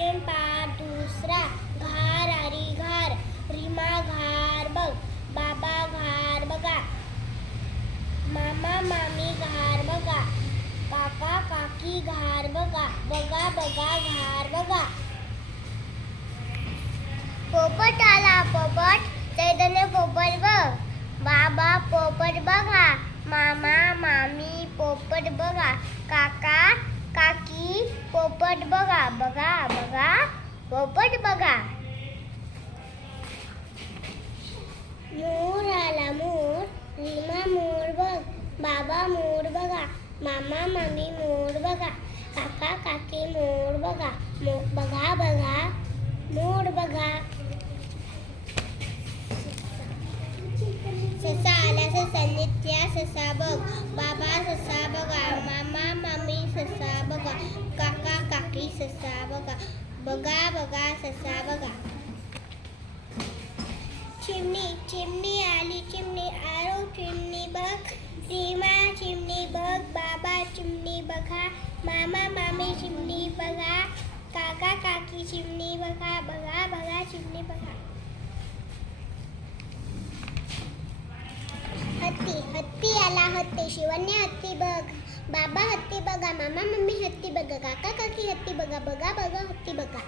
वाचन पाठ दुसरा. घार आरी घार, रीमा घार बघ, बाबा घार बघा, मामा मामी घार बघा, काका काकी घार बघा, बघा बघा घार बघा. पोपट आला पोपट, चैतन्य पोपट बघ, बाबा पोपट बघा, मामा मामी पोपट बघा, काका काकी पोपट बघा, बघा बघा पोपट बघा. मोर आला मोर, रीमा मोर बघ, बाबा मोर बघा, मामा मामी मोर बघा, काका काकी मोर बघा, बघा बघा मोर बघा. ससा आला ससा नित्या ससा बघ, बाबा ससा बघा, मामा मामी ससा बघा, काका काकी ससा बघा, बघा बघा ससा बघा. चिमणी चिमणी आली चिमणी, आरो चिमणी बघ, रीमा चिमणी बघ, बाबा चिमणी बघा, मामा मामी चिमणी बघा, काका काकी चिमणी बघा, बघा बघा चिमणी बघा. हत्ती हत्ती आला हत्ती, शिवण्य हत्ती बघ, बाबा हत्ती बघा, मामा मम्मी हत्ती बघा, काका काकी हत्ती बघा, बघा बघा हत्ती बघा.